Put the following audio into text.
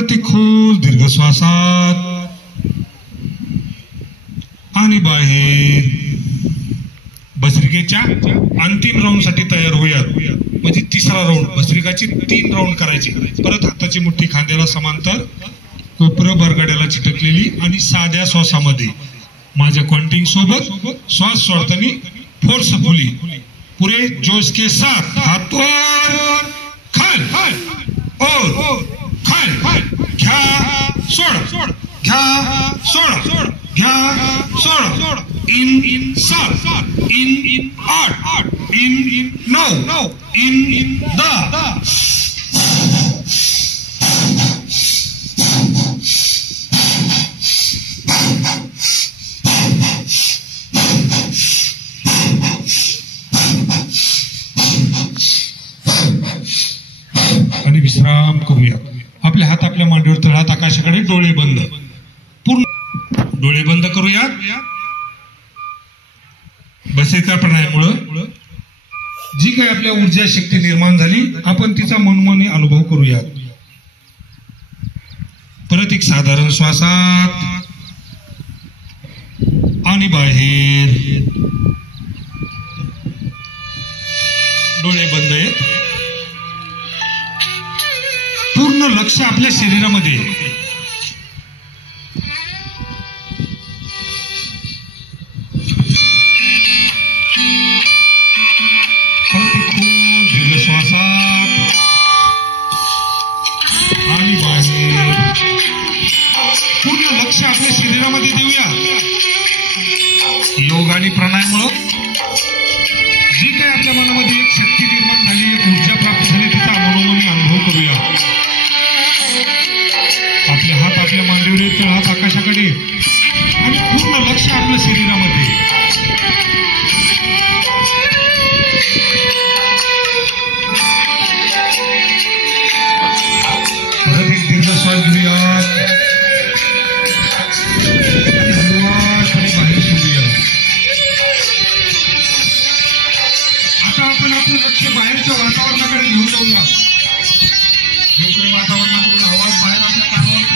परत एक खोल दीर्घ श्वासात आणि बाहेर. भस्त्रिकेच्या अंतिम राऊंड साठी तयार होऊयात. म्हणजे तिसरा राऊंड. भस्त्रिकाची 3 राऊंड करायची. परत हाताची मुठ्ठी खांद्याला समांतर, कोपरं बरगड्याला चिटकलेली आणि साध्या श्वासामध्ये माझ्या काउंटिंग सोबत श्वास सोडताना फोर्सफुली पुरे जोश के साथ हात वर, खाल और खाल, घ्या सोड, घ्या सोड, घ्या सोड. In 7, in 8, in 9, in 10. आणि विश्राम करूया. आपले हात आपल्या मांडीवर तळहात आकाशाकडे, डोळे बंद. पूर्ण डोळे बंद करूया. भस्त्रिका प्राणायामामुळे जी काही आपल्या ऊर्जा शक्ती निर्माण झाली आपण तिचा मनोमनी अनुभव करूया. परत एक साधारण श्वासात आणि बाहेर. डोळे बंद आहेत. पूर्ण लक्ष आपल्या शरीरामध्ये. दीर्घ श्वासात आणि बाहेर. पूर्ण लक्ष आपल्या शरीरामध्ये देऊया. योग आणि प्राणायामामुळे जी काही आपल्या मनामध्ये एक शक्ती निर्माण झाली, एक ऊर्जा प्राप्त झाली, तिचा मनोमनी अनुभव करूया. आपले हात आपल्या मांडीवर, हात आकाशाकडे आणि पूर्ण लक्ष आपल्या शरीरामध्ये.